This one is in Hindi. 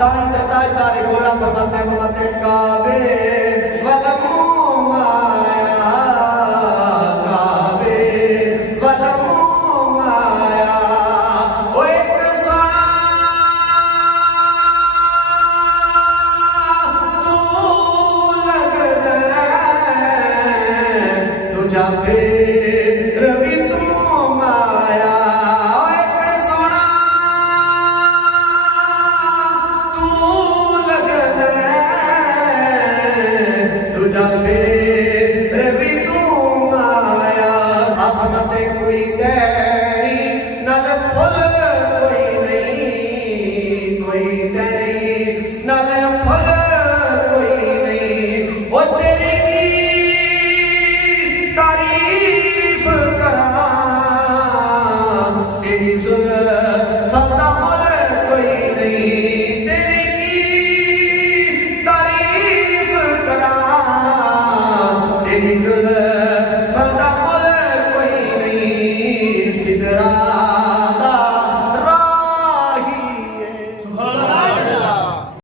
तारे गोला फरमाते फरमाते काबे वलमो माया काबे वलमो माया ओ एक सोना तू लगदा तुझा फिर भी तू माया भी तू माया अहमते कोई डैडी नल फुल कोई नहीं नल फुल